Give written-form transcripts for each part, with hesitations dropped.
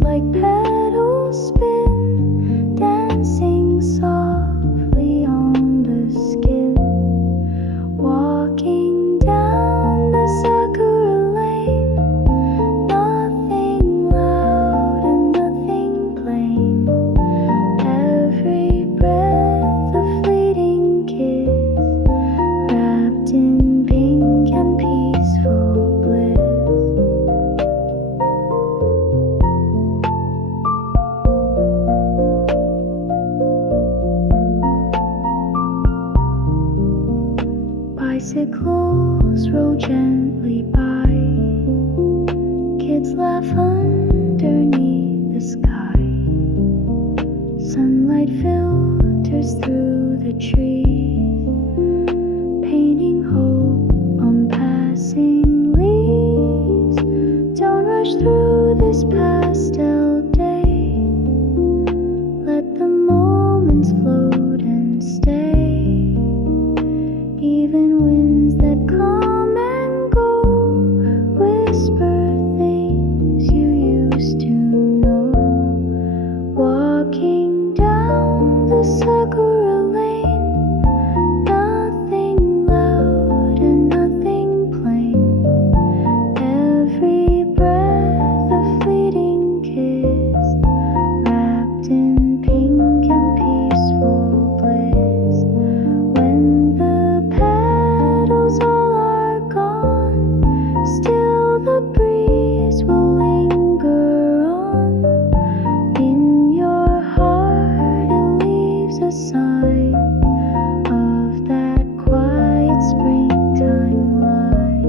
like petals spin, dancing softly on the skin. Walking down the Sakura lane, nothing loud and nothing plain. Every breath a fleeting kiss, wrapped in pink and peaceful bliss. Bicycles roll gently by, kids laugh underneath the sky. Sunlight filters through the trees, painting hope on passing leaves. Don't rush through this pastel day, let the moments float and stay. Even winds that come and go whisper things you used to know. Walking down the Sakura lane, nothing loud and nothing plain. Every breath a fleeting kiss, wrapped in pink and peaceful bliss. When the petals all are gone, still the breeze will linger on. In your heart it leaves a sign of that quiet springtime line.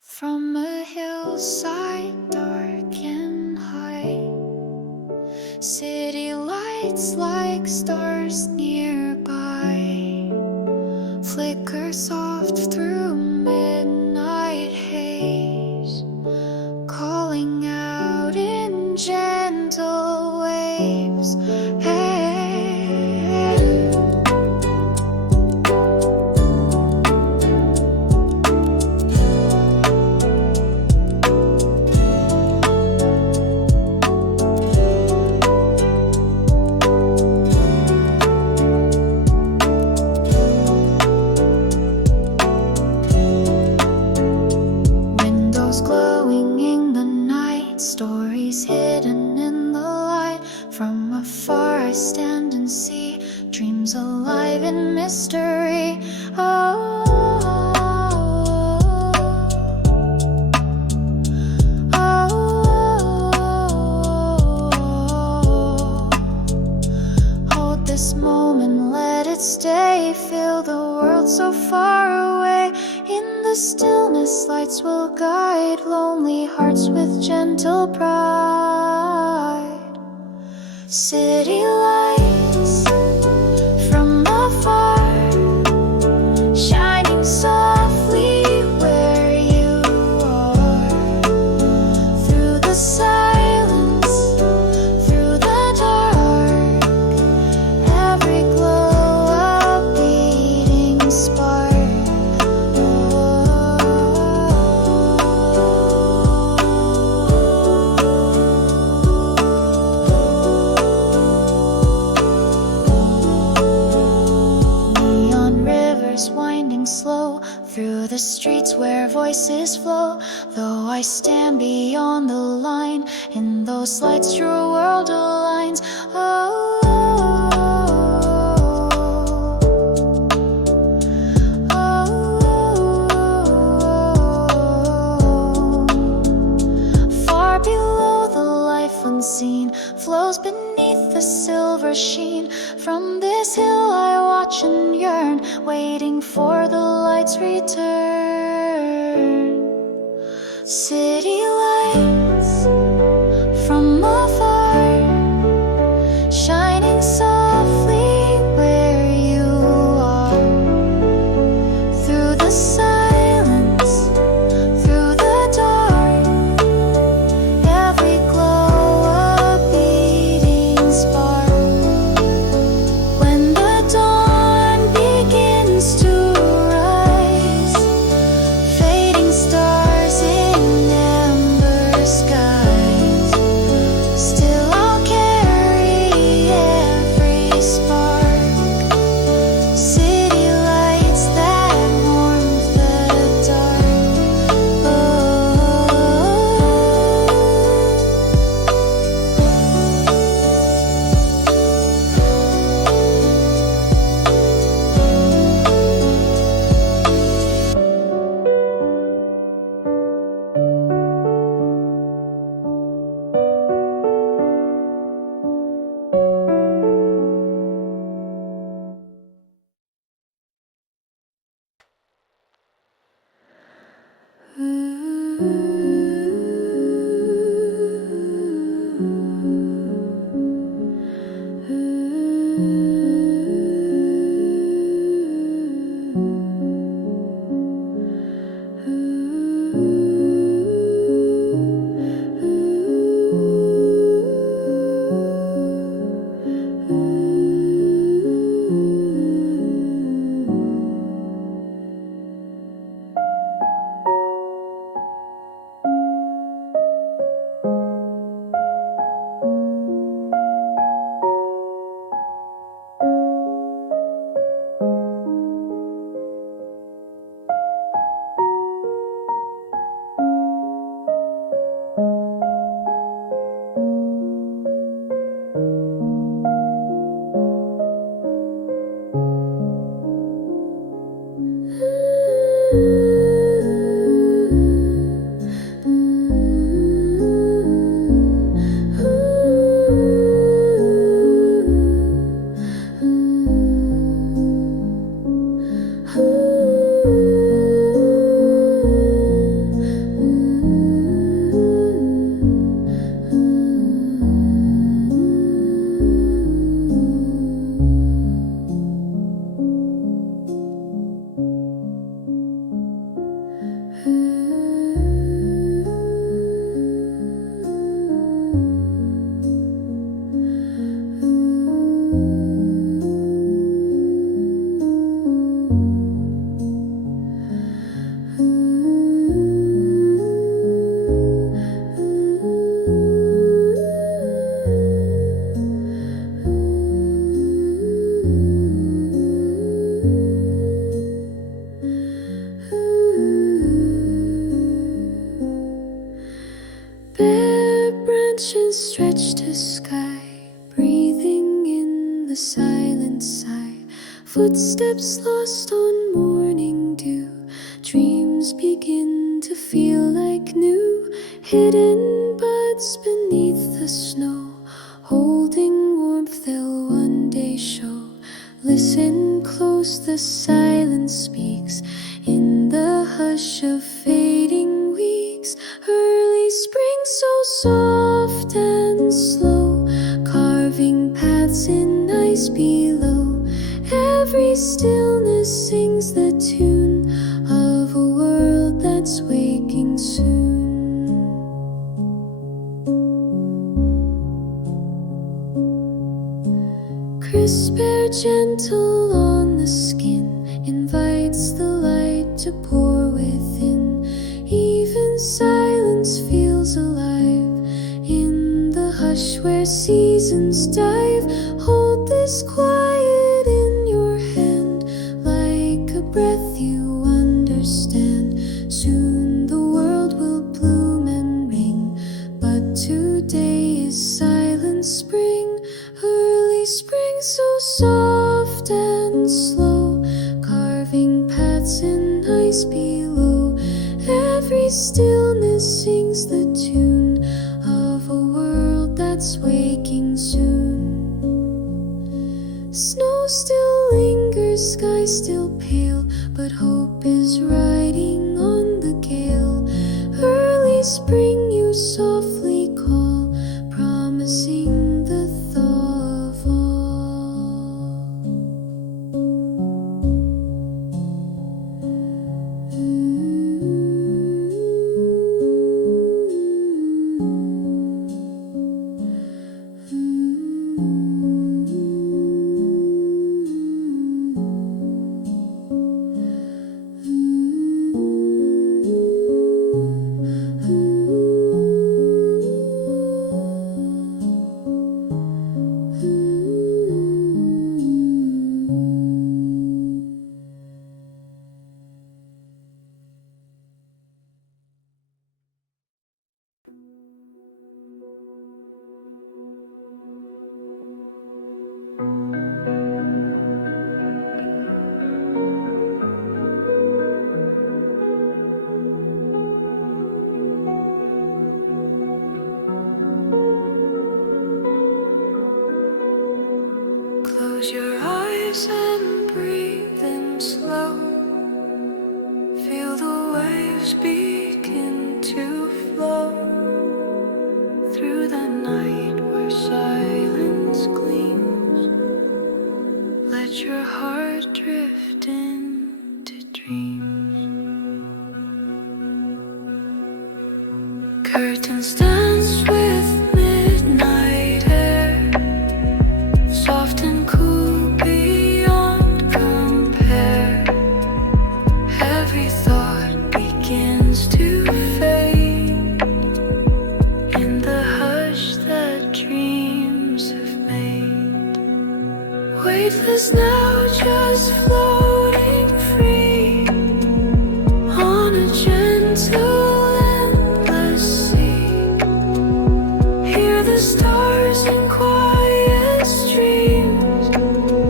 From a hillside dark and high, city lights like stars nearby flicker soft through midnight haze, calling out in gentle waves. Hey. Windows glowing in the night, stories hidden in the light. From afar I stand and see dreams alive in mystery. Oh, hold this moment, let it stay. Feel the world so far away. In the stillness, lights will guide lonely hearts with gentle pride. City lights from afar, shining softly where you are. Through the silence, through the dark, every glow a beating spark. Neon rivers winding slow through the streets where voices flow. Though I stand beyond the line, in those lights your world aligns. Oh, far below the life unseen flows beneath the silver sheen. From this hill I watch and yearn, waiting for the light's return. City lights from afar, shining softly they spark. City lights that warm the dark. Bare branches stretch to sky, breathing in the silent sigh. Footsteps lost on morning dew. Dreams begin to feel like new. Hidden buds beneath the snow, holding warmth they'll one day show. Listen close, the silence speaks in the hush of fading weeks. Early spring so soft and slow, carving paths in ice below. Every stillness sings the tune of a world that's waking soon. Crisp air gentle on the skin invites the light to pour within. Even silence feels alive in the hush where seasons dive. Hold this quiet in your hand like a breath you understand. Soon the world will bloom and ring, but today is silent spring. Early spring so soft and slow, carving paths in ice below. Every stillness sings the tune of a world that's waking soon. Snow still lingers, sky still pale, but hope is riding on the gale. Early spring you softly call, promising the thaw of all. Close your eyes and breathe in slow. Feel the waves begin to flow through the night where silence gleams. Let your heart drift into dreams. Curtains dance with midnight air, soft and cool beyond compare. Every thought begins to fade in the hush that dreams have made. Weightless now, just floating free on a gentle endless sea. Hear the stars in quiet streams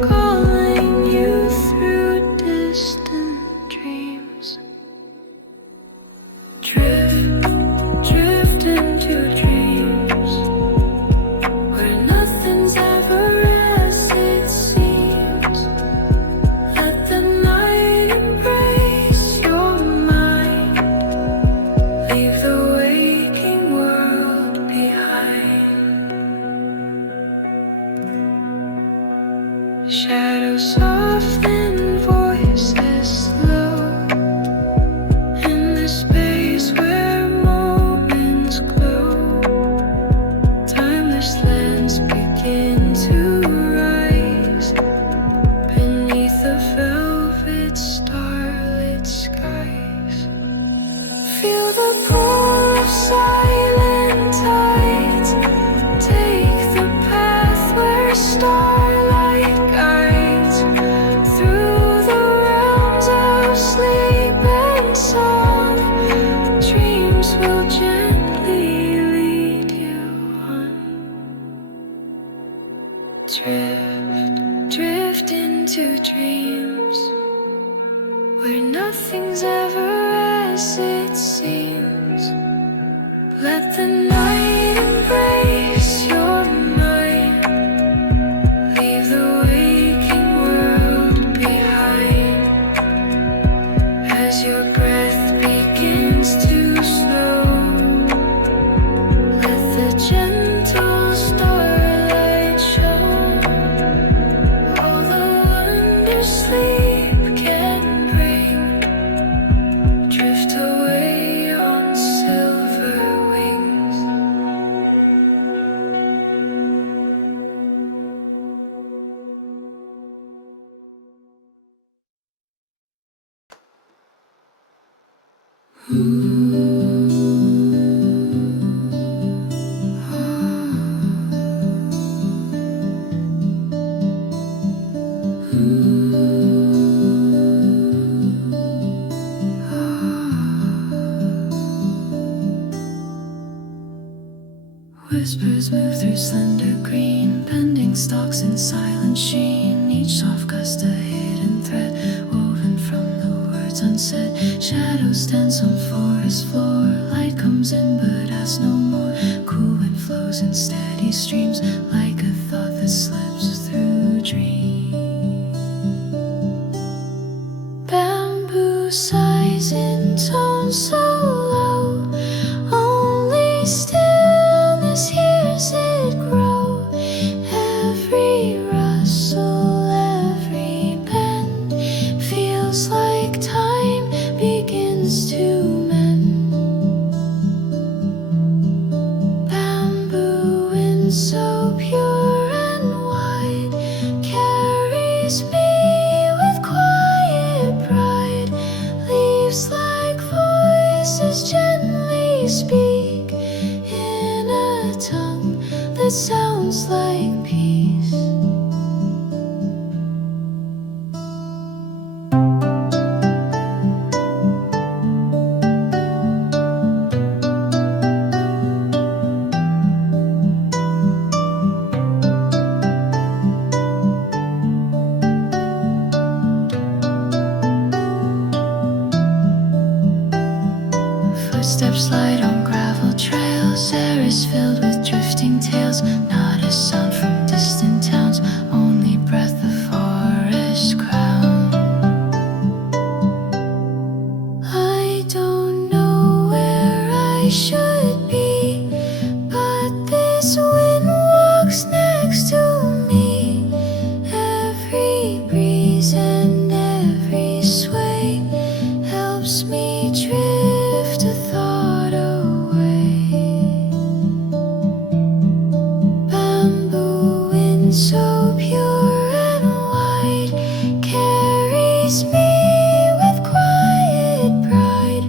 calling you through distant dreams. Drift, drift into dreams where nothing's ever as it seems. Let the night embrace your mind. Leave the waking world behind. Shadows soften, voices slow. In the space where moments glow, timeless lands begin to rise beneath the velvet starlit skies. Feel the pull of silent tides. Take the path where starlight guides through the realms of sleep and song. Dreams will gently lead you on. Drift, drift into dreams where nothing's ever as it seems. Let the night embrace your mind. Leave the waking world behind. As your breath begins to slow, let the gentle starlight show all the wonders sleep can bring. Drift away on silver wings. Whispers move through slender green, bending stalks in silent sheen. Each soft gust a hidden thread, woven from the words unsaid. Shadows dance on forest floor. Light comes in but asks no more. Cool wind flows in steady streams, like a thought that slips through dreams. Bamboo sighs in tones so low, only stillness hears it grow. Every rustle, every bend feels like time begins to mend. Bamboo wind so pure and pure and white, carries me with quiet pride.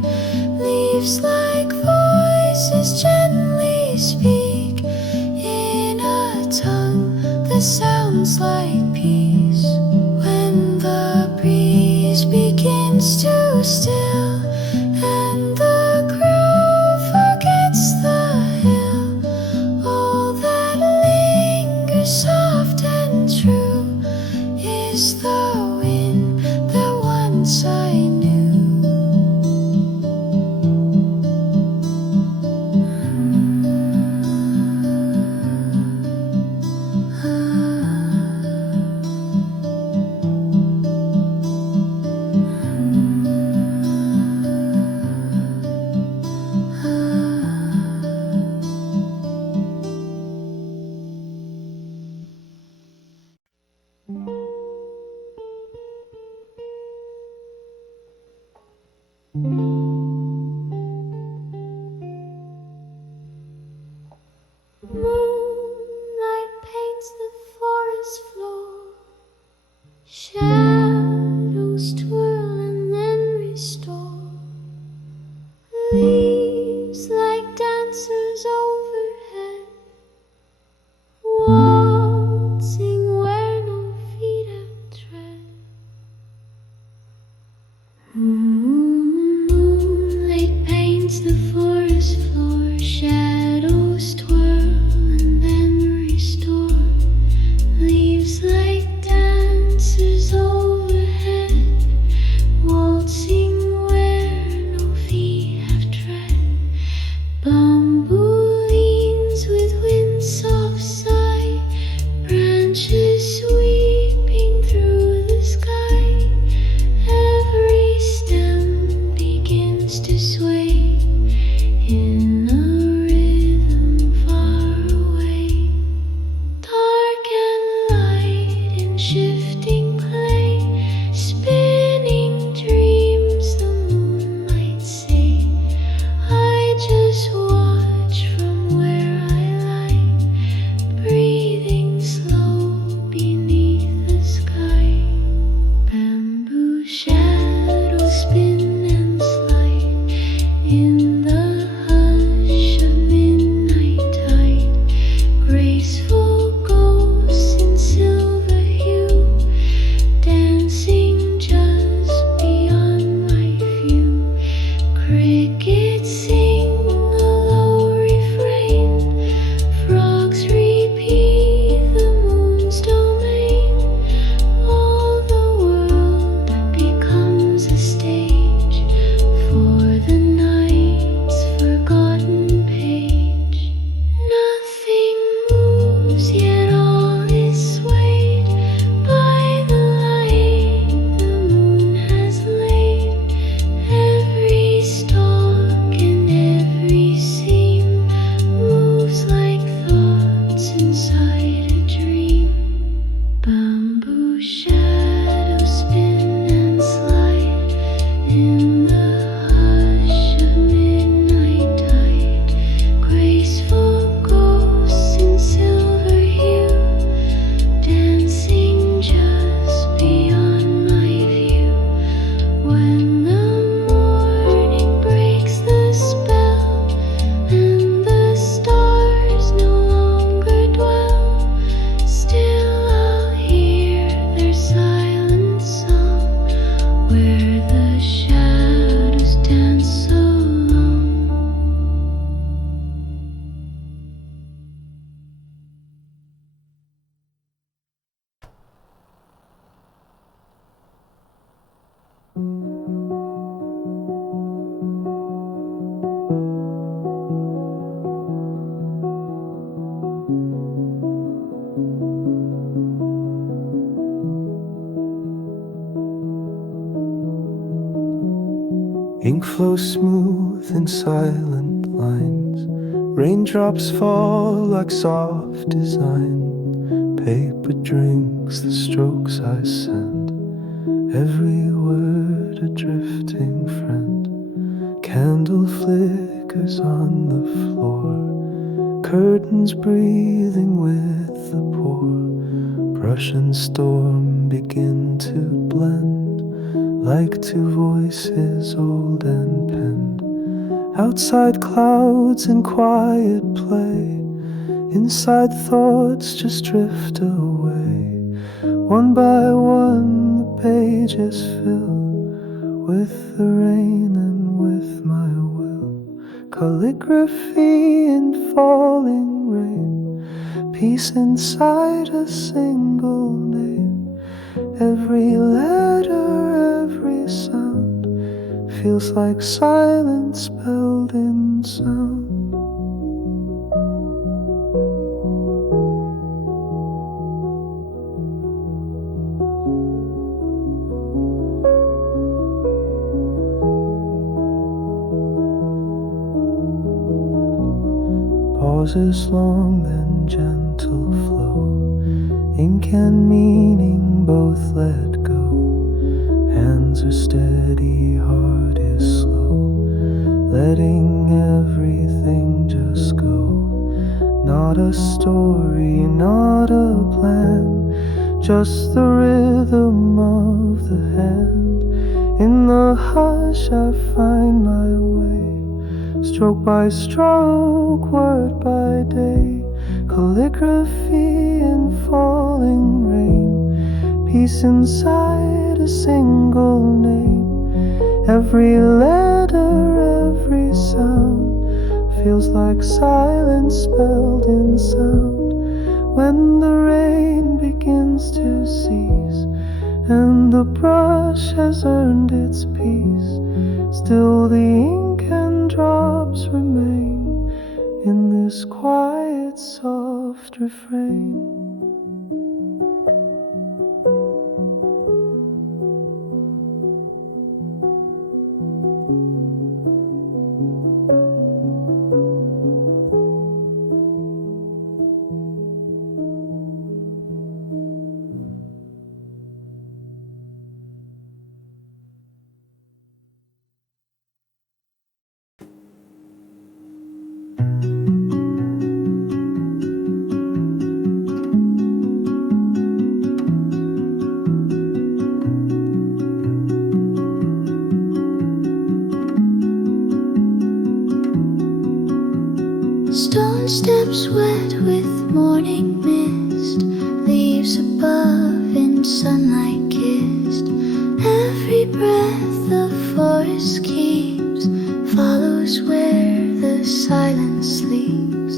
Leaves like voices gently speak in a tongue that sounds like peace. When the breeze begins to still and the grove forgets the hill, all that lingers soft and true is the wind that once I knew. Moonlight paints the forest floor, shadows twirl and then restore. Leaves like dancers overhead, waltzing where no feet have tread. Moonlight paints the forest floor, shadows twirl and then restore. Leaves like dancers overhead, waltzing where no feet have tread. Bamboo leans with wind soft sigh, branches sweeping through the sky. Every stem begins to sway in a rhythm far away. Dark and light in shifting play, spinning dreams the moonlight say. I just watch from where I lie, breathing slow beneath the sky. Bamboo shadows spin and slide in the hush of midnight tide. Graceful ghosts in silver hue, dancing just beyond my view. Crickets sing a low refrain, frogs repeat the moon's domain. All the world becomes a stage for the night's forgotten page. Nothing moves, yet all is swayed by the light the moon has laid. Every stalk and every seam moves like thoughts inside a dream. Bamboo shadows spin and slide in the hush of midnight tide. Graceful ghosts in silver hue, dancing just beyond my view. When the morning breaks the spell and the stars no longer dwell, still I'll hear their silent song where the shadows dance so long. Ink flows smooth in silent lines, raindrops fall like soft design. Paper drinks the strokes I send, every word a drifting friend. Candle flickers on the floor, curtains breathing with the pour. rush and storm begin to blend like two voices old and penned. Outside clouds in quiet play, inside thoughts just drift away. One by one the pages fill with the rain and with my will. Calligraphy in falling rain, peace inside a single name. Every letter, every sound feels like silence spelled in sound. Pauses long, then gentle flow. Ink and meaning both let go. Hands are steady, heart is slow, letting everything just go. Not a story, not a plan, just the rhythm of the hand. In the hush I find my way, stroke by stroke, word by day. Calligraphy in falling rain, peace inside a single name. Every letter, every sound feels like silence spelled in sound. When the rain begins to cease and the brush has earned its peace, still the ink and drops remain in this quiet, soft refrain. Stone steps wet with morning mist, leaves above in sunlight kissed. Every breath the forest keeps follows where the silence sleeps.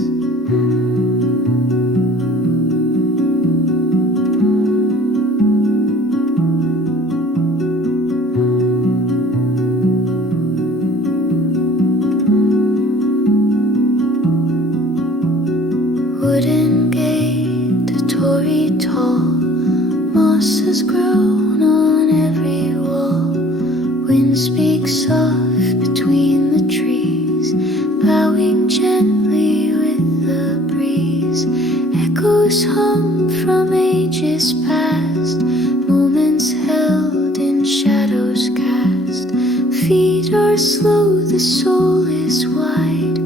Wooden gate, a Tory tall, moss has grown on every wall. Wind speaks soft between the trees, bowing gently with the breeze. Echoes hum from ages past, moments held in shadows cast. Feet are slow, the soul is wide,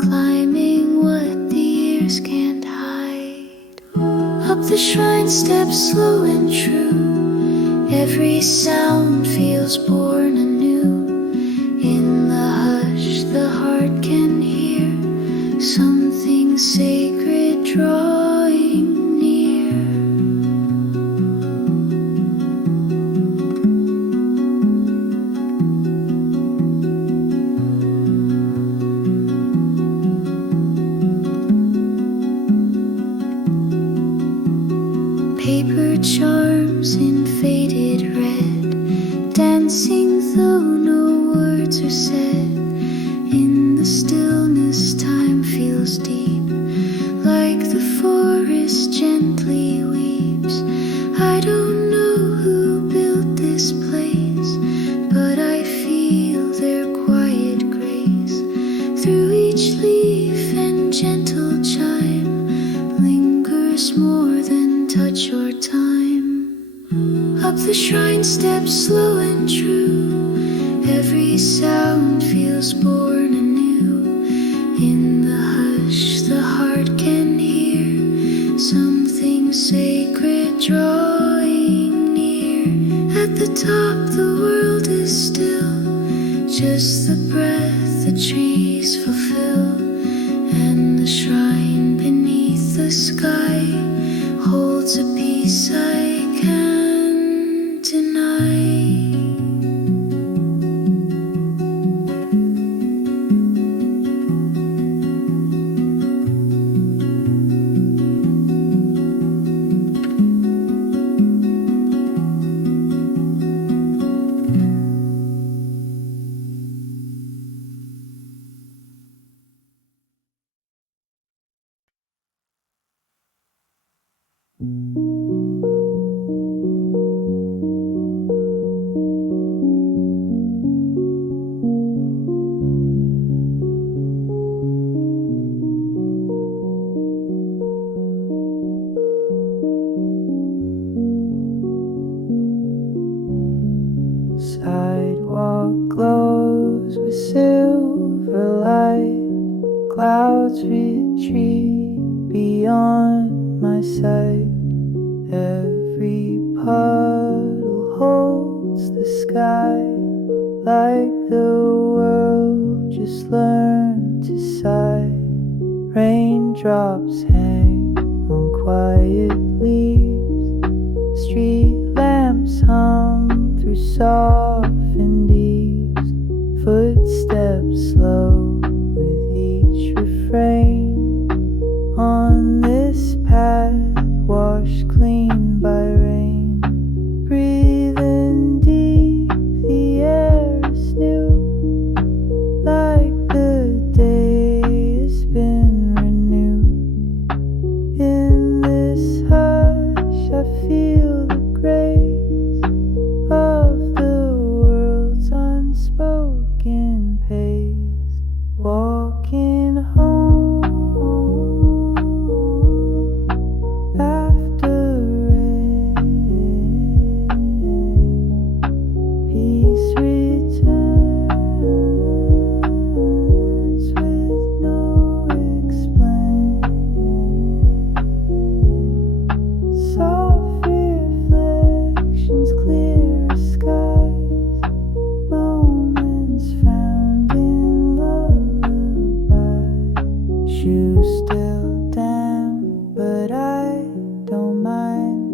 climbing what the ears can't hide. Up the shrine steps slow and true, every sound feels born anew. In the hush the heart can hear something sacred drawing near. Paper charms in faded red, dancing though no words are said. In the stillness time feels deep, like the forest gently weeps. I don't know who built this place, but I feel their quiet grace. Through each leaf and gentle chime lingers more than touch or time. Up the shrine steps slow and true, every sound feels born anew. In the hush the heart can hear something sacred drawing near. At the top, the world is still, just the breath the trees fulfill, and the shrine beneath the sky holds a peace I can't deny. Sidewalk glows with silver light. Clouds retreat beyond my sight. Every puddle holds the sky, like the world just learned to sigh. Raindrops hang on quiet leaves. Street lamps hum through softened eaves. Footsteps slow with each refrain. On this path washed clean by rain. Breathing deep, the air is new, like the day has been renewed. In this hush I feel the grace of the world's unspoken pace. Walking home after rain, peace returns with no explain. Soft reflections, clear skies, moments found in lullaby. Shoes still damp, but I don't mind.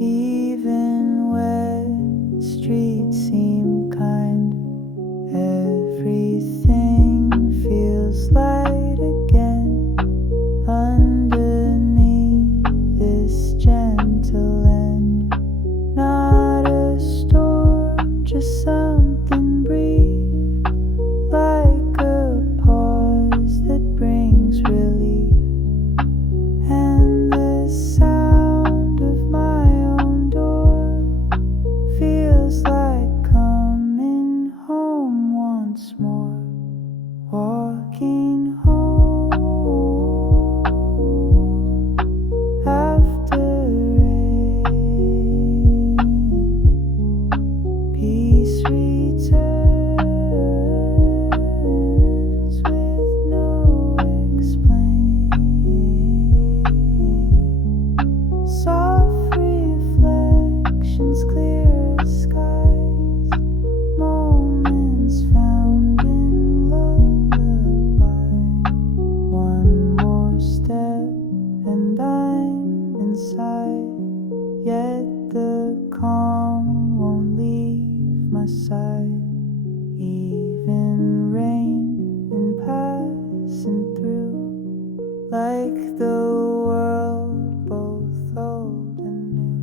Even wet streets seem kind. Everything feels light again underneath this gentle end. Not a storm, just something brief, like a pause that brings relief. And the sound of my own door feels like coming home once more. Walking home after rain, peace returns with no explain. Soft reflections, clear skies, moments found in lullaby. One more step and I'm inside, yet the calm won't leave my side. Even rain in passing through, like the world both old and new.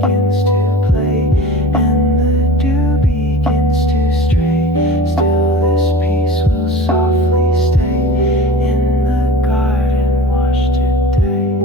begins to play, and the dew begins to stray. Still this peace will softly stay in the garden washed today.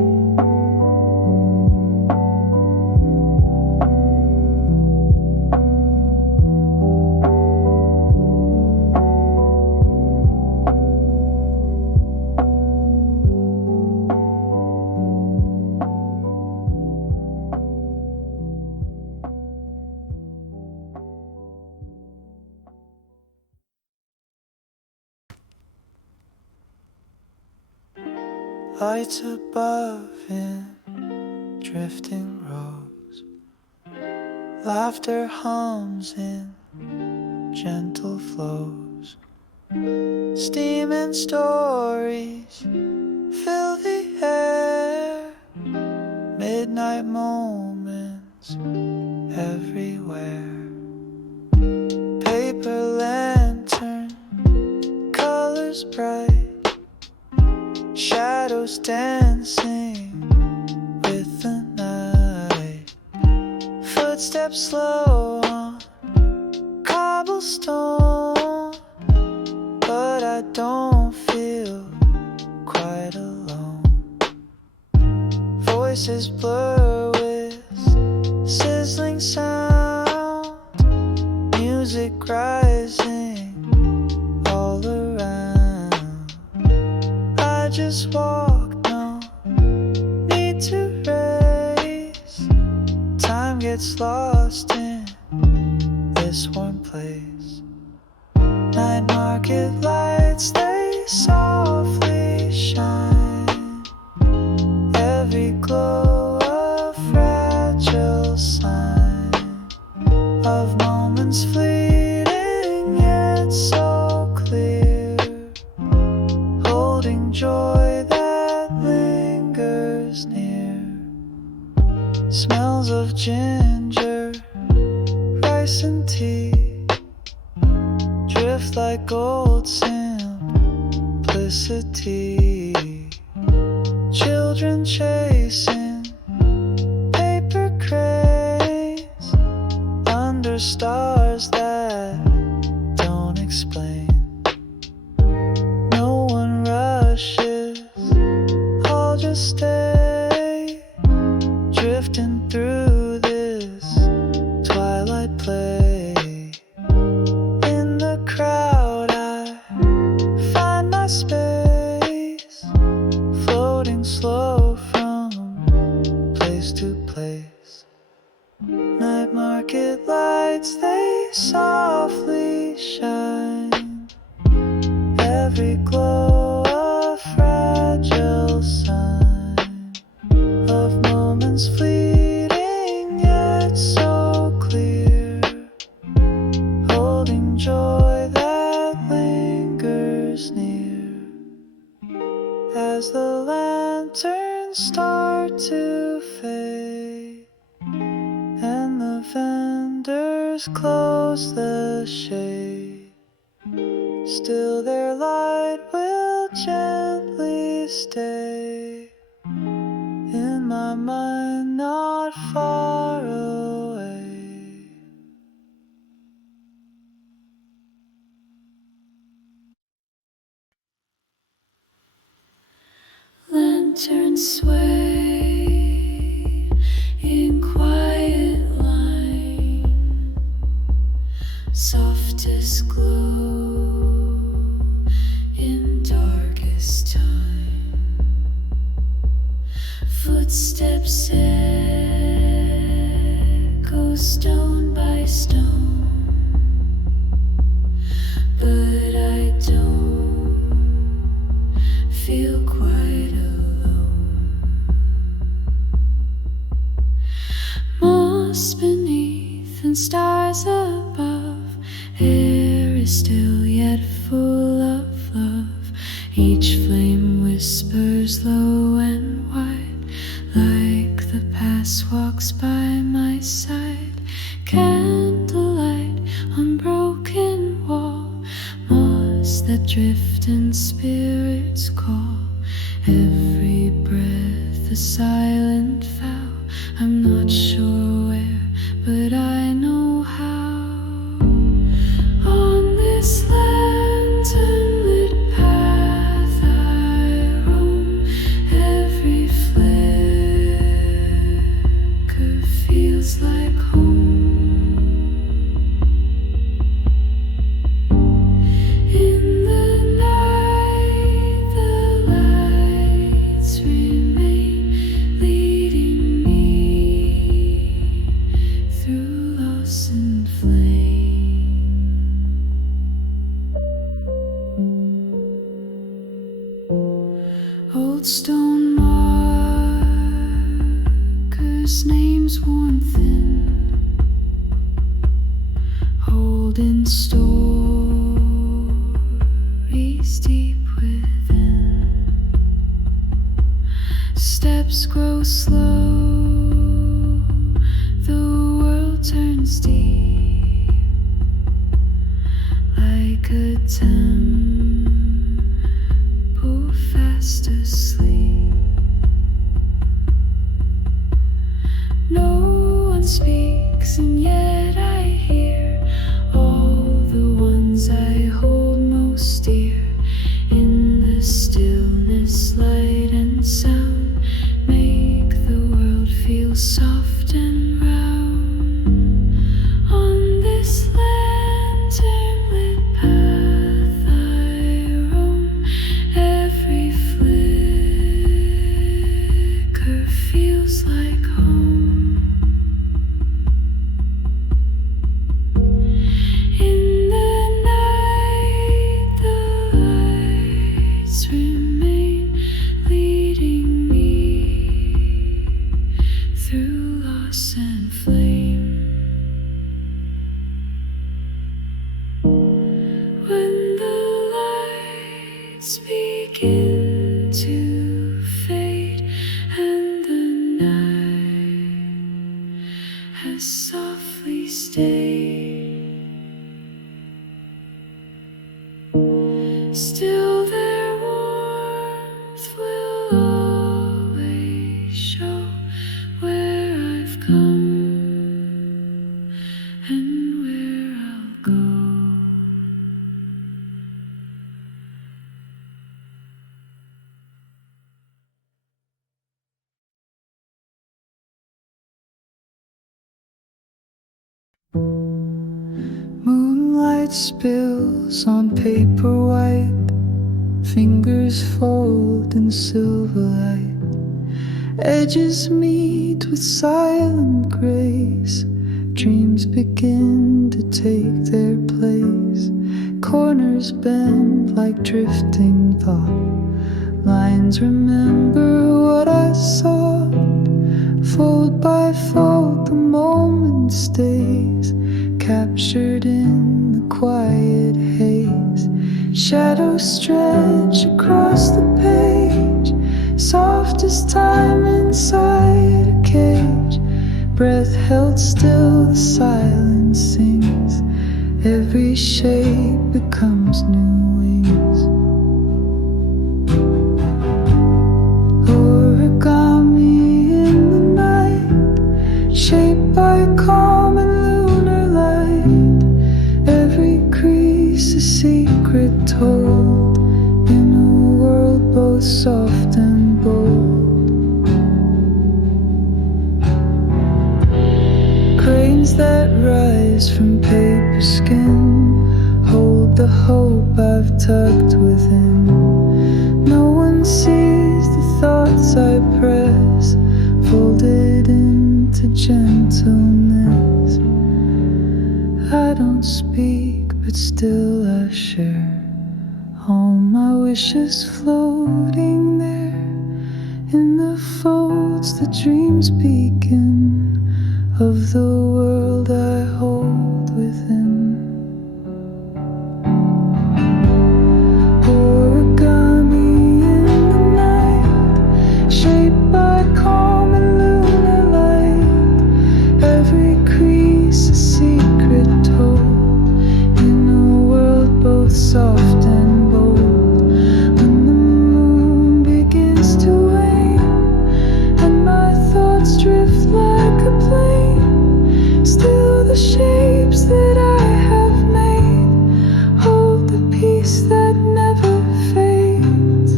Lights above in drifting rows, laughter hums in gentle flows, steam and stories fill the air, midnight moments everywhere. Paper lantern, colors bright, shadows dancing with the night. Footsteps slow on cobblestone, but I don't feel quite alone. Voices blur with sizzling sound, music rising all around. I just walk, no need to race. Time gets lost in this warm place. Night market lights, they softly shine. Every glow a fragile sign of moments fleeting yet so clear, holding joy that lingers near. Smells of ginger, rice and tea drift like gold simplicity. Children chasing paper cranes under stars that don't explain. No one rushes, I'll just stay, drifting through this twilight play. In the crowd I find my space, floating slow from place to place. Night market lights, they softly shine. Every glow a fragile sign of moments fleeting yet so clear, holding joy that lingers near. As the lanterns start to fade and the vendors close the shade, still their light will gently stay in my mind, not far away. Lanterns sway in quiet line, softest glow in darkest time. Footsteps echo stone by stone, but I don't feel quite alone. Moss beneath and stars above, air is still yet full of love. Each flame whispers low and wide, like the past walks by my side. Candlelight on broken wall, moss that drift and spirits call. Every breath a silent vow, I'm not sure and thin, holding stories deep within. Steps grow slow, the world turns deep, like a tempo fast asleep. No one speaks, and yet I hear all the ones I hold most dear. In the stillness, light and sound make the world feel soft and round. On this lantern-lit path I roam, every flicker feels like home. In the night, the lights remain, leading me through loss and flame. When the lights begin to fade and the night has softly stayed, still their warmth will always show where I've come and where I'll go. Moonlight spills on paper white, fingers fold in silver light. Edges meet with silent grace, dreams begin to take their place. Corners bend like drifting thought, lines remember what I saw. Fold by fold the moment stays, captured in the quiet haze. Shadows stretch across the page, soft as time inside a cage. Breath held still, the silence sings. Every shape becomes new wings. Origami in the night, shaped by calm and lunar light. Every crease a secret told, in a world both soft and bold. Cranes that rise from paper skin hold the hope I've tucked within. No one sees the thoughts I press, folded into gentleness. I don't speak, but still I share all my wishes floating there. In the folds the dreams begin, of the world I hold within. Origami in the night, shaped by calm and lunar light. Every crease a secret told, in a world both soft and bold. When the moon begins to wane and my thoughts drift like a plane, still the shapes that I have made hold the peace that never fades.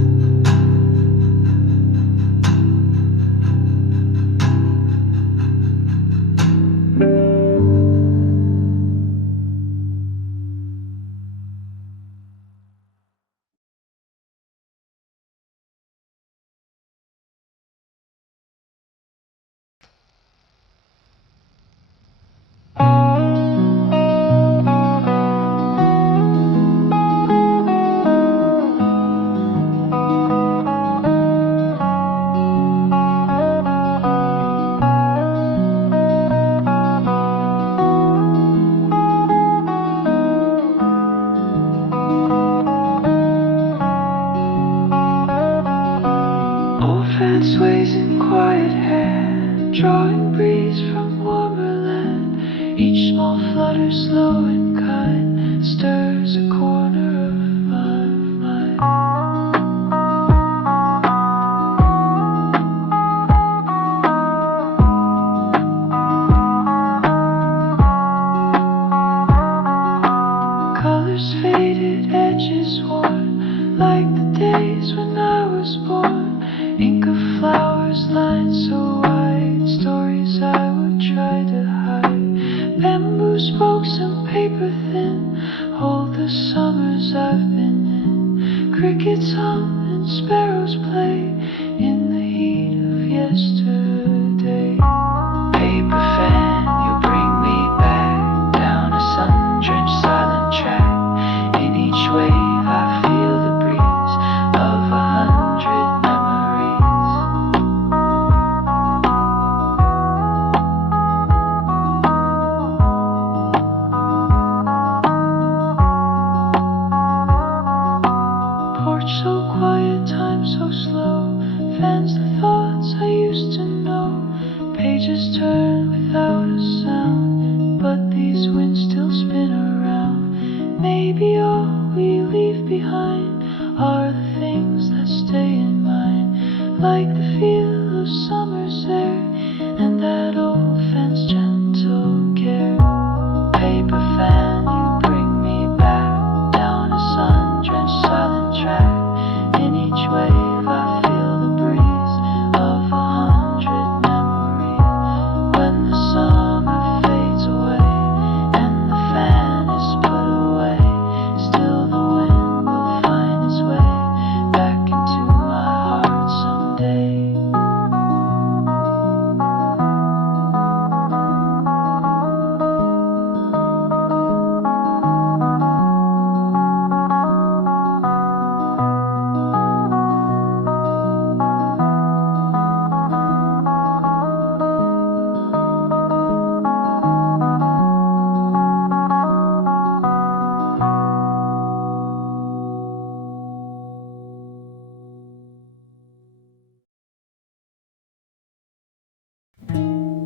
Each small flutter, slow and kind, stirs a corner of my mind. Colors faded, edges worn, like the days when I was born. Ink of flowers, lines so wide, stories I would try to hide. Bamboo spokes and paper thin hold the summers I've been in. Crickets hum and sparrows play in the heat of yesterday. Paper fan, you bring me back down a sun-drenched silent track. In each wave I feel the breeze of 100 memories. Porch so quiet, time so slow, fans the thoughts I used to know. Pages turn without a sound, but these winds still spin around. Maybe all we leave behind are the things that stay in mind, like the feel of summer's air and that old fan's gentle care. Paper fan, you bring me back down a sun-drenched silent track. In each wave I feel the breeze of 100 memories. When the summer fades away and the fan is put away, still the wind will find its way back into my heart someday.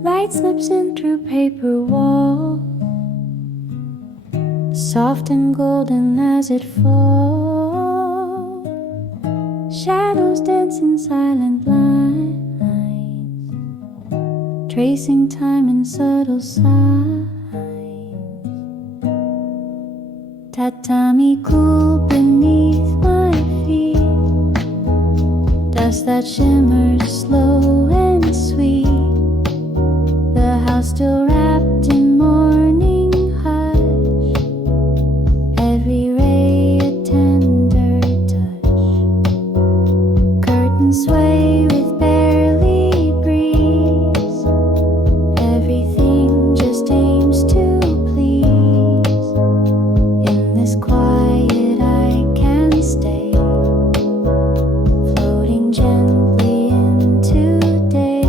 Light slips in through paper walls, soft and golden as it falls. Shadows dance in silent lines, tracing time in subtle signs. Tatami cool beneath my feet, dust that shimmers slow and sweet. The house still wrapped in morning hush, every ray a tender touch. Curtains sway with barely breeze, everything just aims to please. In this quiet I can stay, floating gently into day.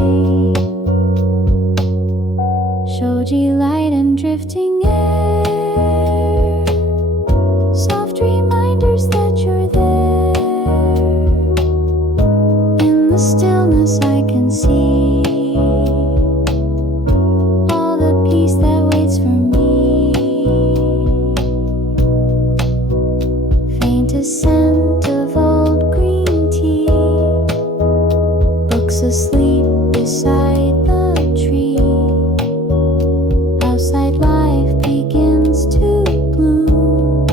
Shoji light and drifting air, soft reminders that you're there. In the stillness I can see all the peace that waits for me. Faintest scent of old green tea, books asleep beside the tree. Outside life begins to bloom,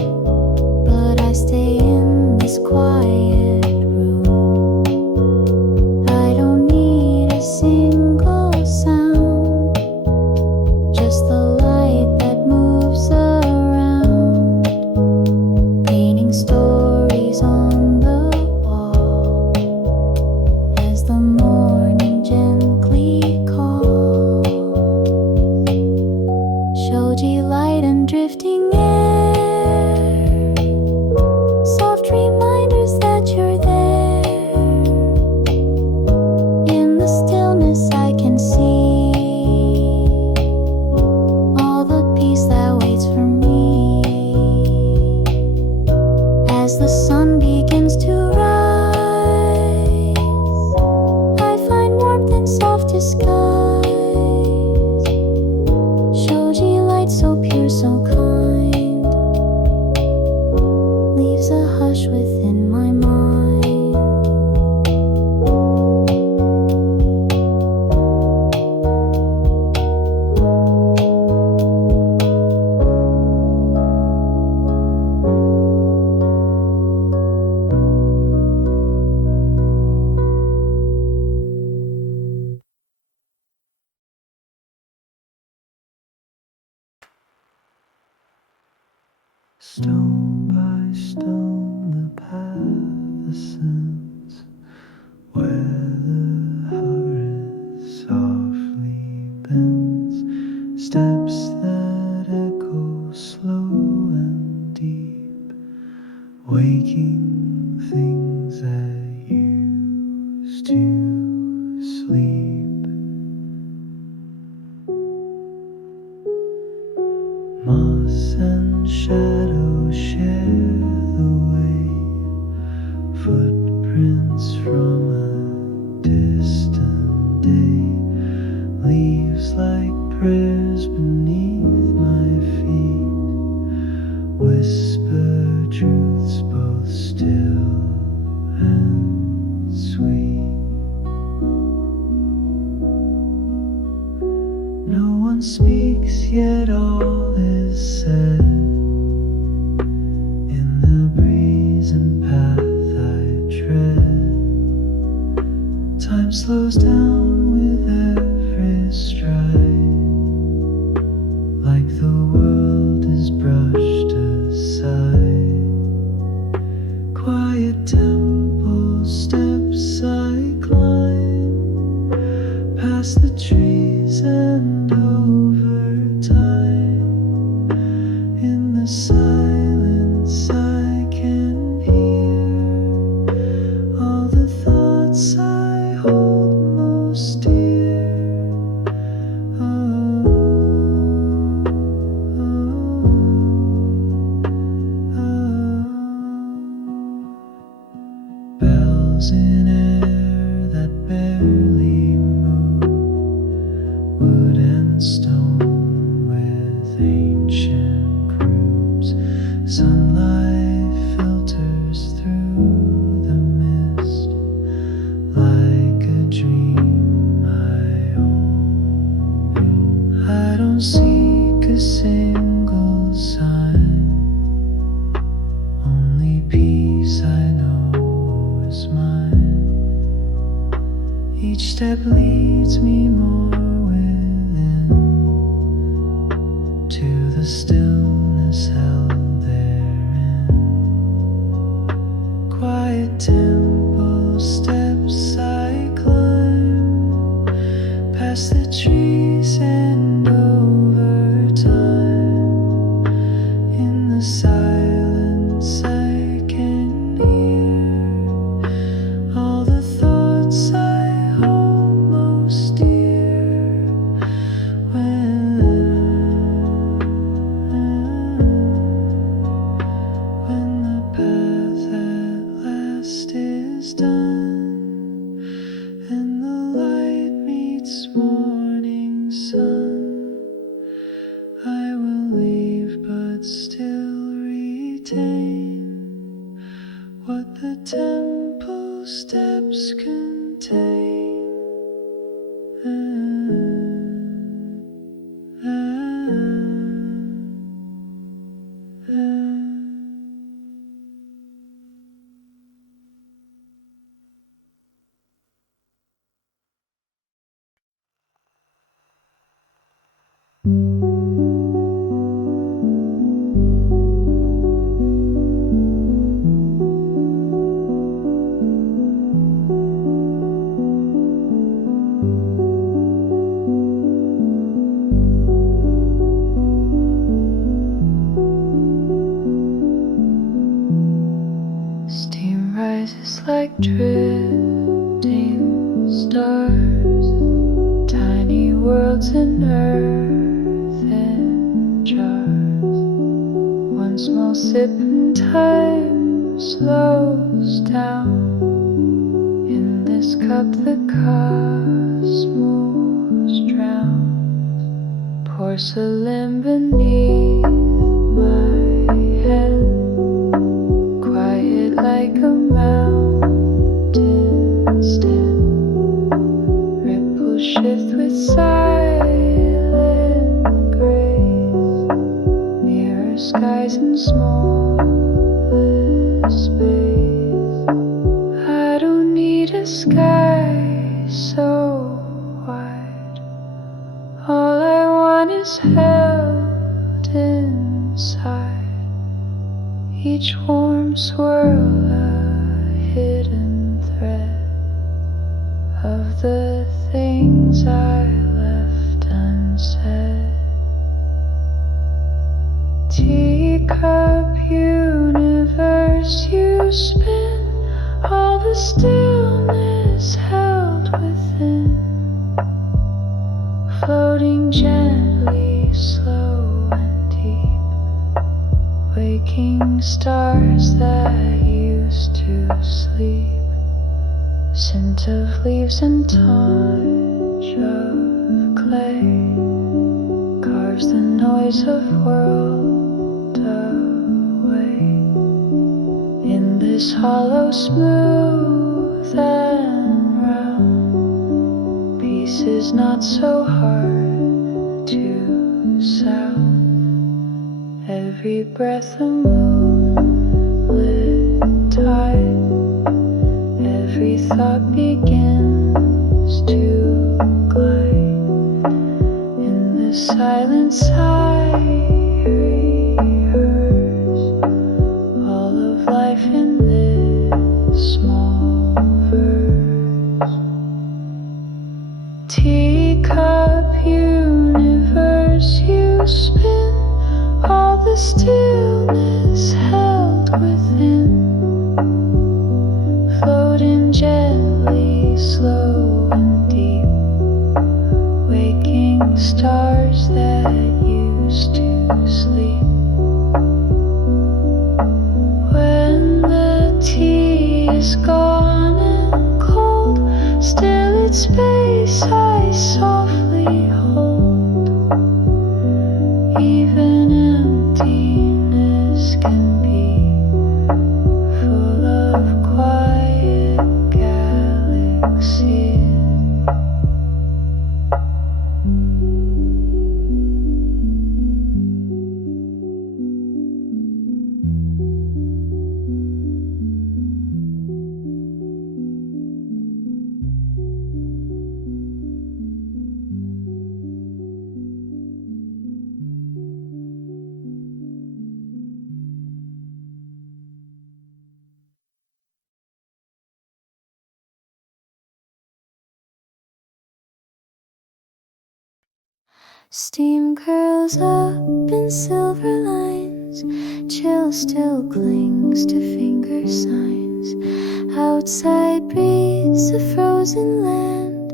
but I stay in this quiet room. I don't need a single sound, just the light that moves around, painting stories on the wall as the morning gently calls. Shoji light and drifting air, soft reminders that you're there. In the stillness I can see Stone by stone the path ascends, where the heart softly bends, steps that echo slow and deep, waking things that used to sleep. Moss and shadow share the way, footprints from a distant day, leaves like prayers beneath my feet, whisper truths both still and sweet. No one speaks, yet all is said in the breeze and path I tread. Time slows down with every stride, like the world is brushed aside. Quiet temple steps I climb, past the trees and over time. In the silence I can hear all the thoughts I hold most dear. Oh, bells in air that barely move, wood and stone with ancient grooves. Sunlight filters through the mist, like a dream I own. I don't seek a single sign, only peace I know is mine. Each step leads me more within, to the stillness held therein. Quiet temple steps I climb, past the trees and over time. In the silence I can hear all the thoughts I hold most dear. When the path at last is done, and the light meets morning sun, I will leave but still retain what the temple steps contain. Steam rises like drifting stars, tiny worlds in earthen jars. One small sip and time slows down. In this cup the cosmos drowns. Porcelain beneath my head, quiet like a mountain stem. Ripples shift with silent grace, mirror skies in smallest space. I don't need a sky so wide, all I want is held inside. each warm swirl a hidden thread of the things I left unsaid. Teacup universe, you spin all the stillness held within, floating gently, slow and deep, waking stars that used to sleep. Scent of leaves and touch of clay carves the noise of world away. In this hollow, smooth and round, peace is not so hard to sound. Every breath a moonlit tide, every thought begins to glide. In the silence I rehearse all of life in this small verse. Teacup universe, you spin all the stillness held within, floating gently, slow and deep, waking stars that used to sleep. When the tea is gone and cold, still its space I softly hold. Even emptiness can be full of quiet galaxies. Steam curls up in silver lines, chill still clings to finger signs. Outside breeze, a frozen land,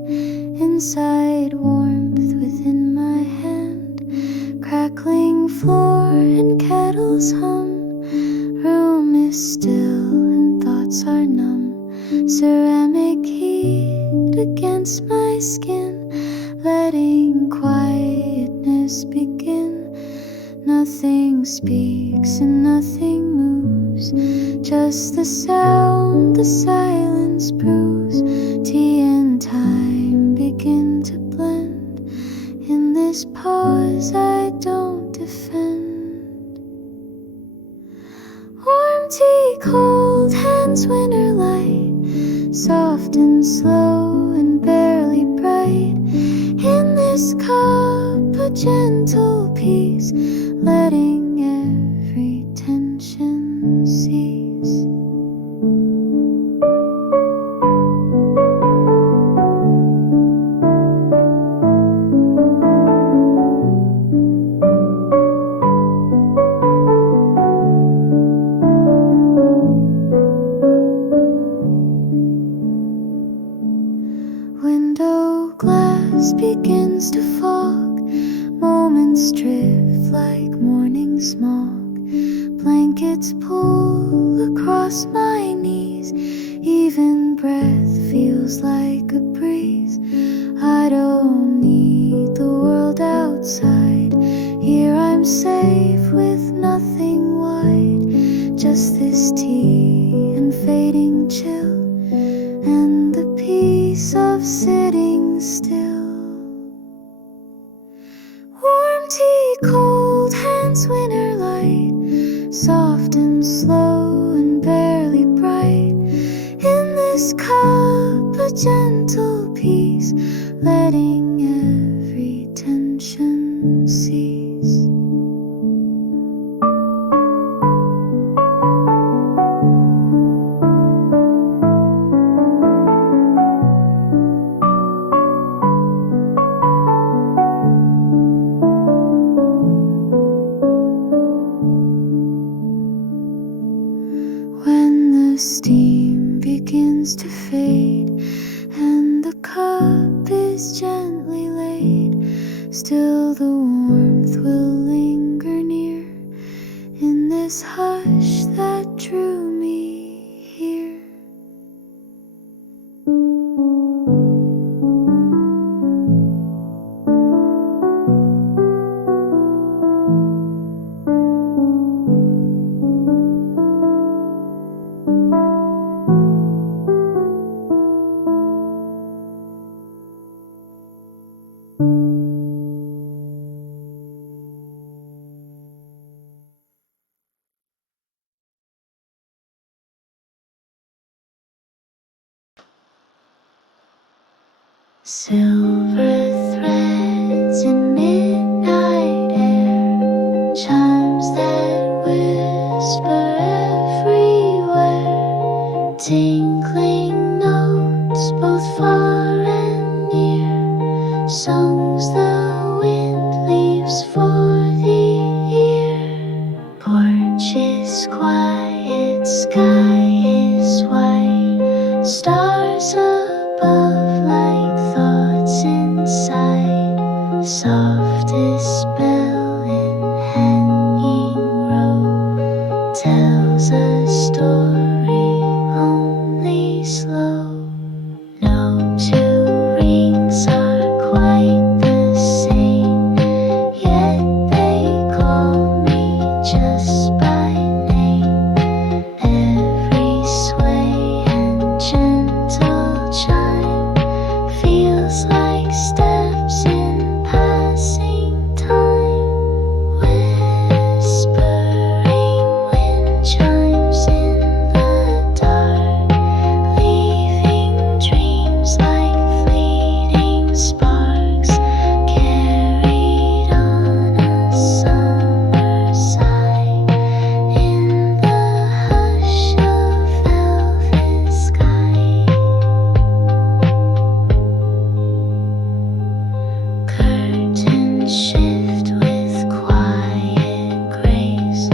inside warmth within my hand. Crackling floor and kettles hum, room is still and thoughts are numb. Ceramic heat against my skin, letting quietness begin. Nothing speaks and nothing moves, just the sound the silence brews. Tea and time begin to blend. In this pause I don't defend. Warm tea, cold hands, winter light, soft and slow and barely bright. In this cup a gentle peace, letting every tension cease. Window glass begins to fog, moments drift like morning smog. Blankets pull across my knees, even breath feels like a breeze. I don't need the world outside, here I'm safe with nothing wide. Just this tea and fading chill, and the peace of sitting still. Warm tea, cold hands, winter light, soft and slow and barely bright. In this cup a gentle peace, letting every tension cease. Silver threads in midnight air, chimes that whisper everywhere, tinkling notes both far and near, songs the wind leaves for the ear. Porch is quiet, sky is white, stars above like thoughts inside, softest bell in hanging row tells a story only slow. No two rings are quite the same, yet they call me just by name. Every sway and gentle chime feels like steps in passing time. Whispering wind chimes in the dark, leaving dreams like fleeting sparks, carried on a summer sigh in the hush of velvet sky. Curtains shift with quiet grace,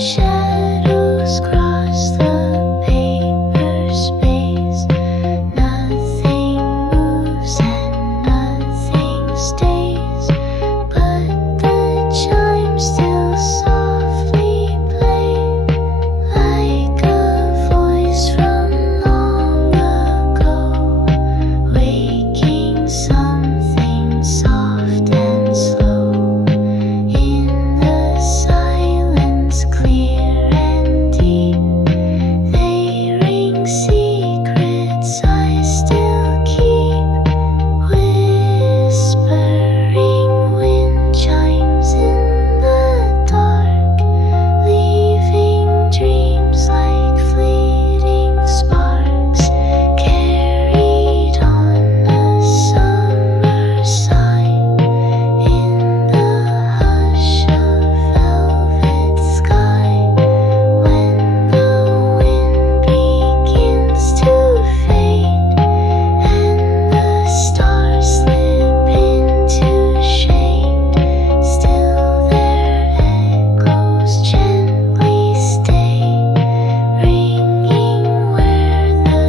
shadows cross the paper space. Nothing moves and nothing stays, but the chimes still softly play, like a voice from long ago, waking something soft and slow. In the silence clear and deep, they ring secrets I still keep. Whispering wind chimes in the dark, leaving dreams like fleeting sparks, carried on a summer sigh in the hush of velvet sky. When the wind begins to fade and the stars slip into shade, still their echoes gently stay, ringing where the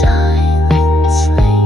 silence lay.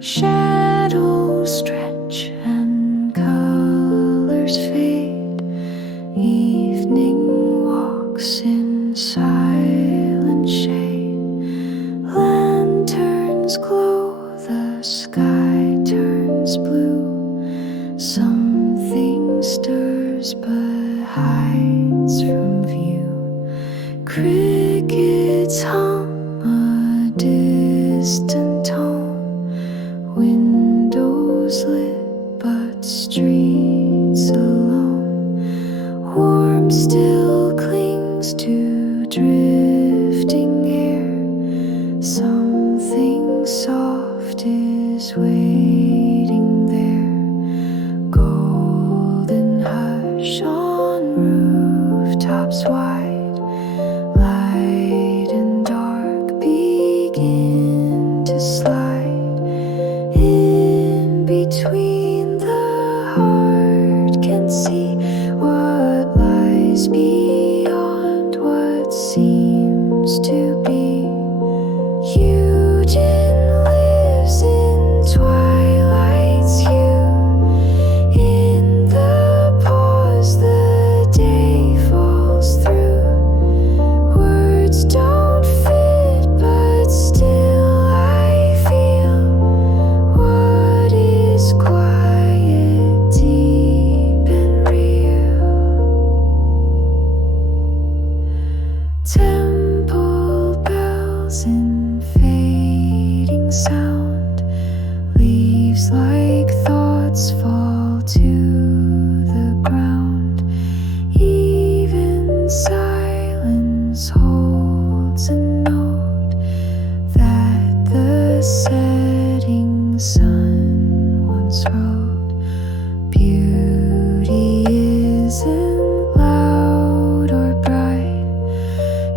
Shadows stretch and colors fade. Evening walks in silent shade. Lanterns glow, the sky turns blue. Something stirs but hides from view. Crickets hum a distant tone. Windows lit, but streets alone. Warmth still clings to drifting air. Something soft is waiting there. Golden hush on rooftops wide. Light and dark begin to slide. In between, the heart can see what lies beyond what seems to be. Eugen lives in twilight's hue. Temple bells in fading sound, leaves like thoughts fall to the ground. Even silence holds a note that the setting sun once wrote. Beauty isn't loud or bright,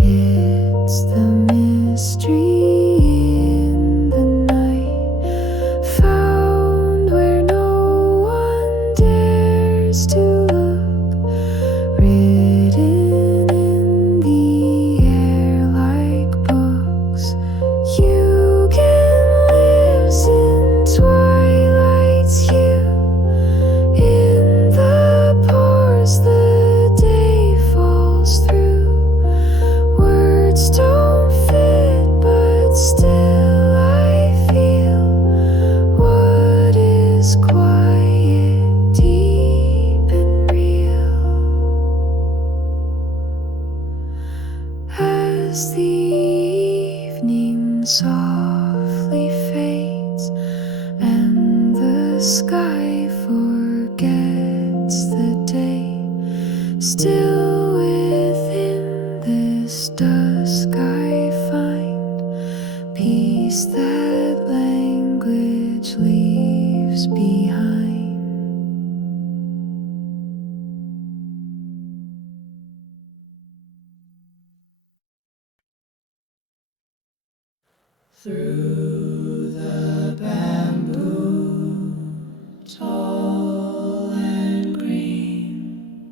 it's the mystery in the night, found where no one dares to look, written in the air like books. You can listen, twilight's hue in the pores the day falls through. Words don't fit, but still I feel what is quiet, deep and real. As the evening softly fades and the sky forgets the day, still within this dusk I find peace that language leaves behind. Through the bamboo, tall and green,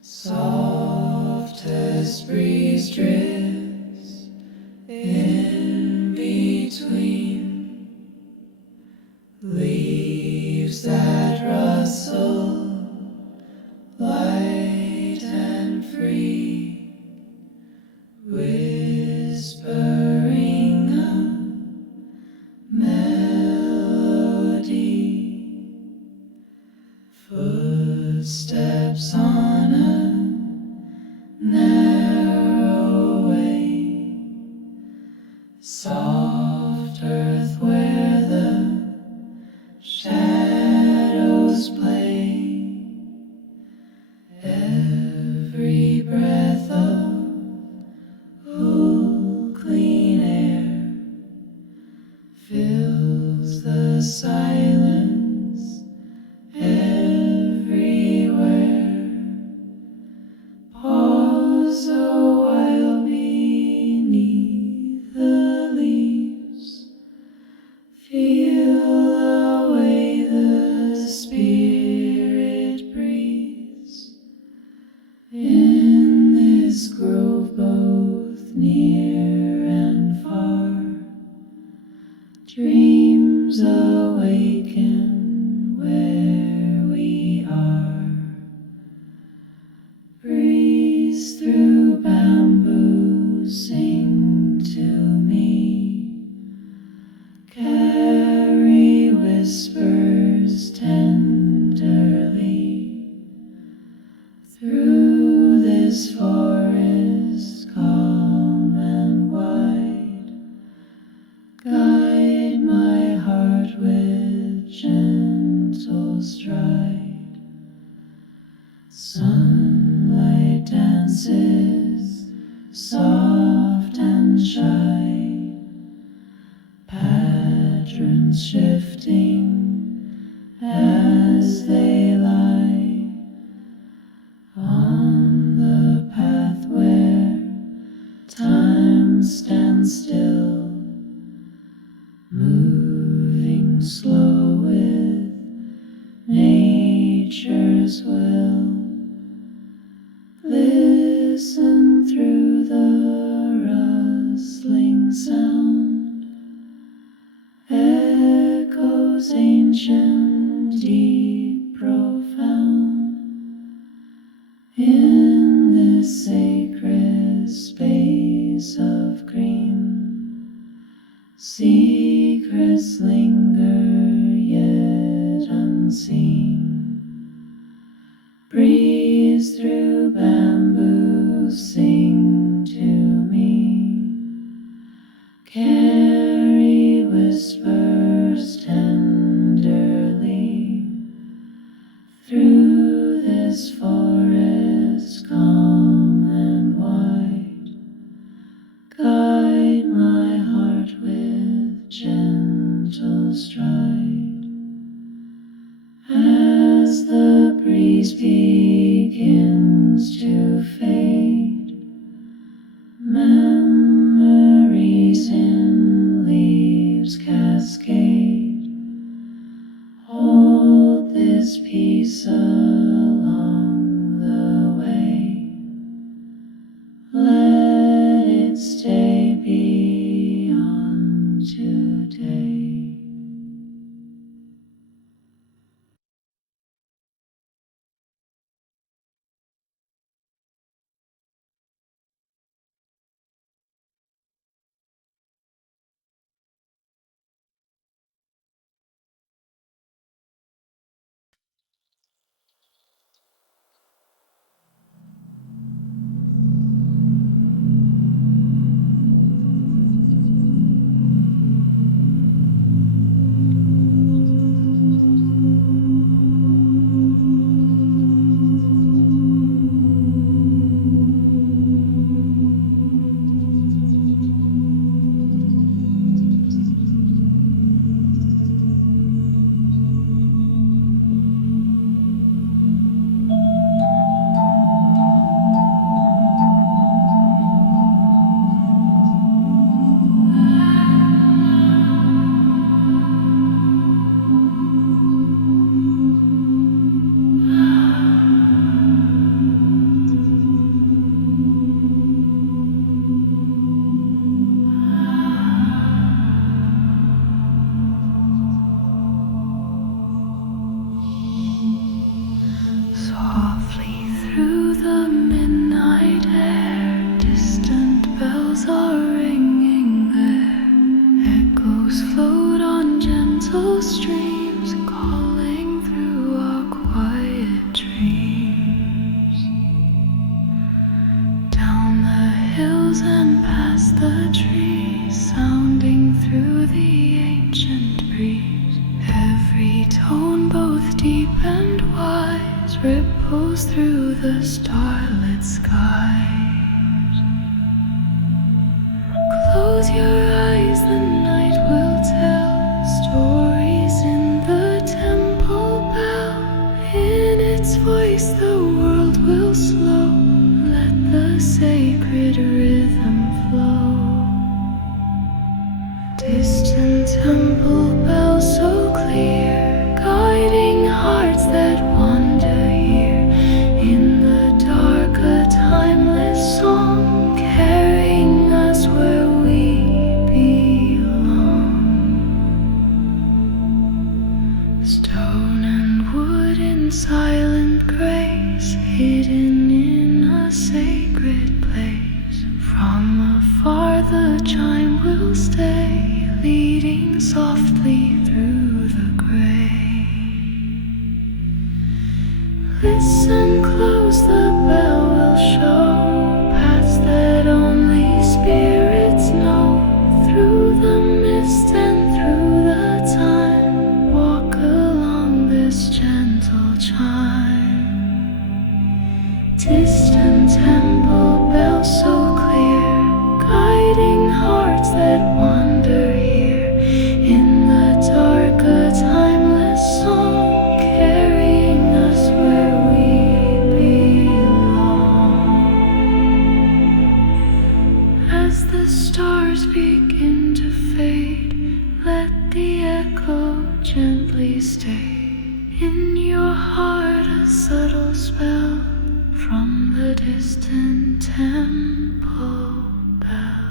softest breeze drifts in between, leaves that rustle light and free, whispering a melody, footsteps on a narrow way, soft earth where the shadows play, every breath of cool, clean air fills the silence everywhere. Pause a while beneath the leaves, feel the way the spirit breathes in this grove, both near and far. Dreams awaken where we are. Breeze through bamboo, sing to me. Carry whispers tenderly through this forest calm and wide. Guide my heart with gentle stride. Sunlight dances soft and shy, patterns shifting as they lie on the path where time stands still, moving slow with nature's will. Listen through the rustling sound, echoes ancient, deep, profound, in this sacred space of green. Secrets linger yet unseen. Breeze through bamboo, sing begins to fade. Memories in leaves cascade. Hold this peace along the way. Let it stay beyond today. Softly through the midnight air, distant bells are ringing there. Echoes float on gentle streams, calling through our quiet dreams. Down the hills and past the trees, sounding through the ancient breeze. Every tone, both deep and wise, ripples through the starlit skies. Close your eyes, the night will tell stories in the temple bell. In its voice the world will slow, let the sacred rhythm flow. Distant temple bells so clear, guiding hearts that wander here. In the dark a timeless song, carrying us where we belong. Stone and wood in silent grace, hidden in a sacred place. From afar the chime will stay, leading softly through the gray. Listen close, the bell will show paths that only spirits know. Through the mist and through the time, walk along this gentle chime. Distant temple bells so clear, guiding hearts that wander here. In the dark a timeless song, carrying us where we belong. As the stars begin to fade, let the echo gently stay. In your heart a subtle spell from the distant temple bell.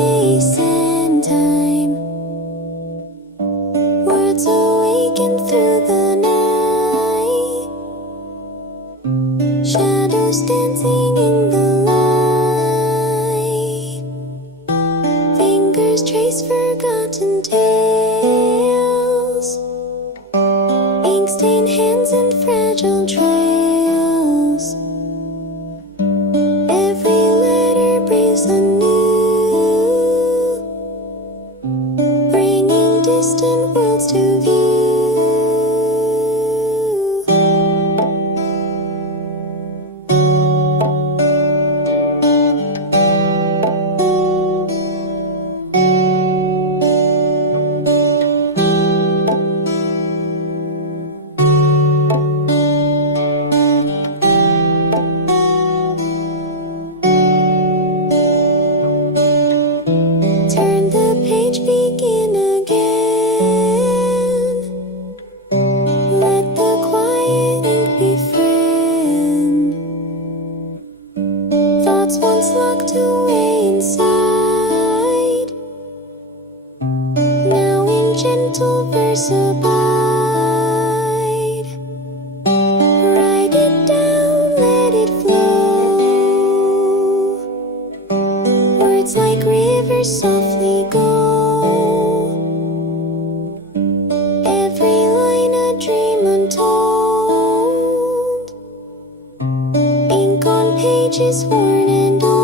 space and time. Words awaken through the night. Shadows dancing in the light. Fingers trace forgotten tales. Ink stained hands and fragile trails. Every letter breathes anew, bringing distant worlds to view. Turn the page, begin again. Let the quiet ink be friend. Thoughts once locked away inside, now in gentle verse abide. Write it down, let it flow. Words like rivers softly go. Every line a dream untold. Ink on pages worn and old.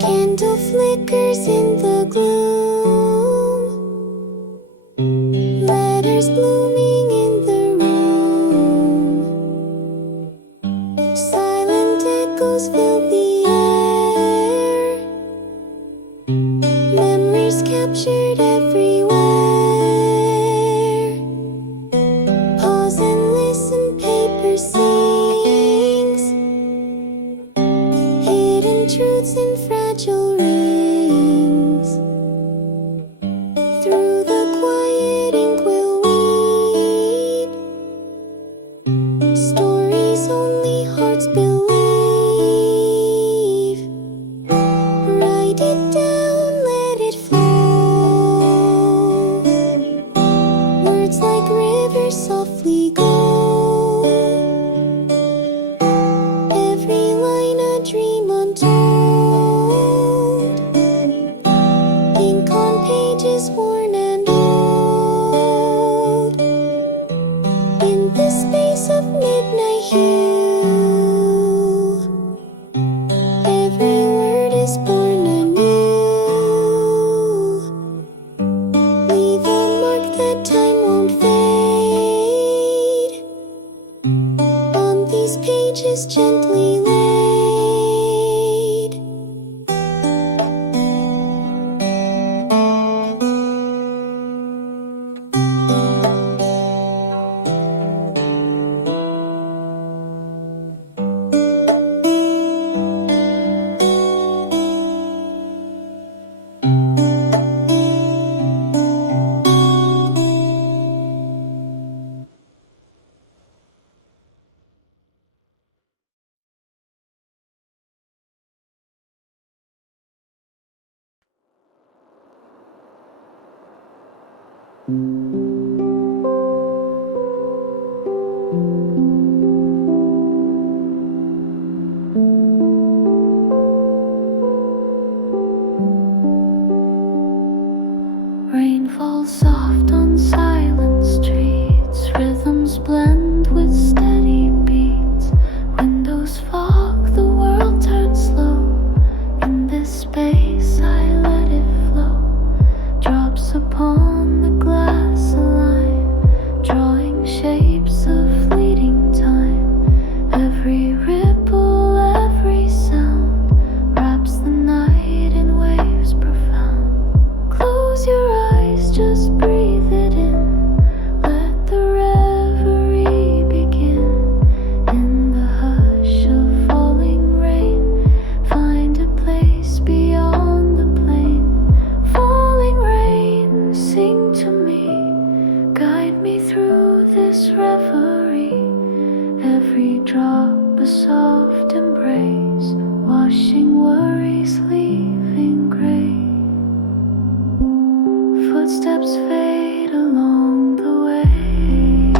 Candle flickers in the gloom. Letters blooming in the room. Silent echoes fill the air. Memories captured everywhere. Pause and listen, paper sings. Hidden truths in fragile rings. Through the quiet ink we'll weep. Stories only hearts believe. Write it down, let it flow. Words like rivers softly go. Every line a dream untold. Ink on pages worn and old. In the space of midnight hue, every word is born anew. Leave a mark that time won't fade. On these pages gently laid. Rain falls soft on silent streets. Rhythms blend with steady beats. Windows fog, the world turns slow. In this space I let it flow. Drops upon the glass drop a soft embrace, washing worries, leaving gray. Footsteps fade along the way.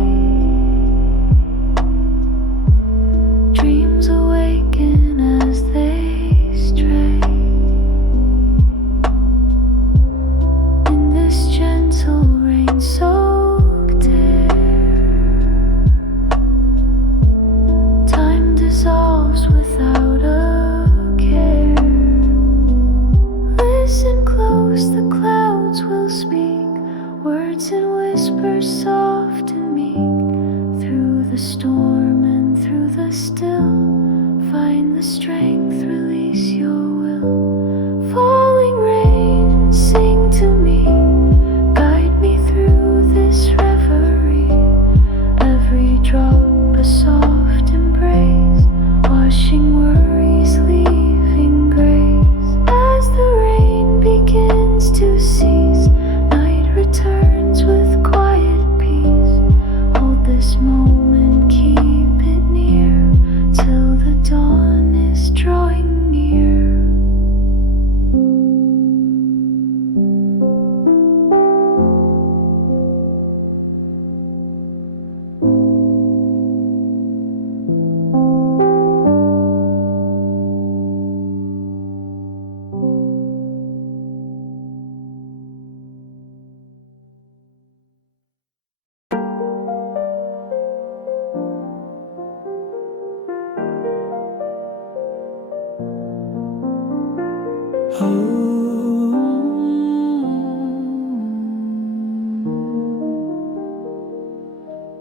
Dreams awaken as they stray. In this gentle rain-soaked air, time dissolves without a care. Listen close, the clouds will speak words in whispers soft and meek. Through the storm and through the still, find the strength, release your will. Falling rain, sing to me, guide me through this reverie. Every drop a soft embrace, washing worries, leaving grace. As the rain begins to cease, night returns with quiet peace. Hold this moment, keep it near, till the dawn is drawing near.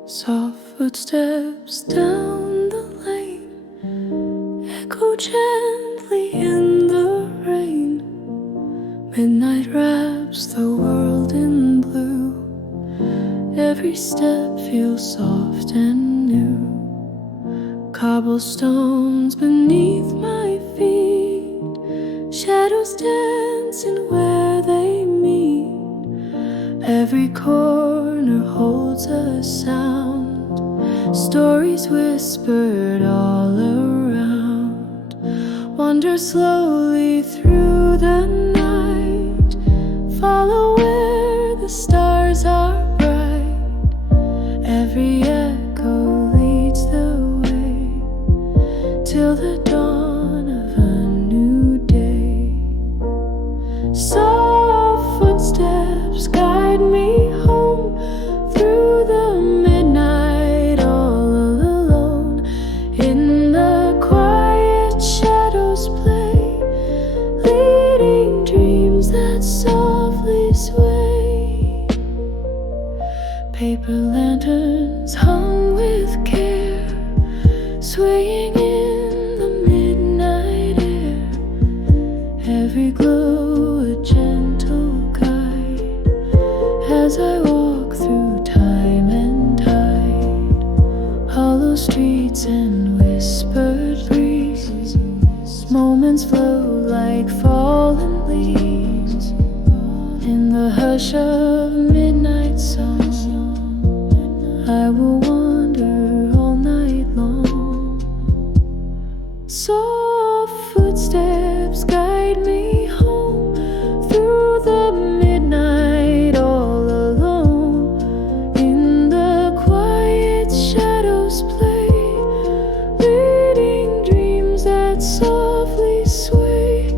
Soft footsteps down the lane echo gently in the rain. Midnight wraps the world in blue. Every step feels soft and new. Cobblestones beneath my feet, shadows dancing where they meet. Every corner holds a sound, stories whispered all around. Wander slowly through the night, follow where the stars are bright. Every echo leads the way till the dawn of a new day. Soft footsteps guide me home through the midnight, all alone. In the quiet shadows play, leading dreams that softly sway. Paper lanterns hung with care, swaying in the midnight air. Every glow a gentle guide as I walk through time and tide. Hollow streets and whispered breeze, moments flow like fallen leaves. In the hush of midnight song, I will wander all night long. Soft footsteps guide me home through the midnight, all alone. In the quiet shadows play, leading dreams that softly sway.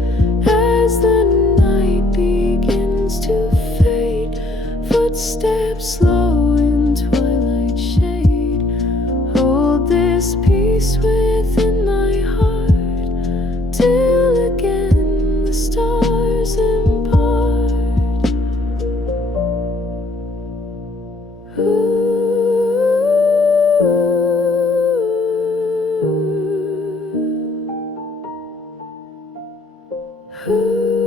As the night begins to fade, footsteps slow in twilight shade. Hold this peace within my heart, till again the stars impart. Ooh.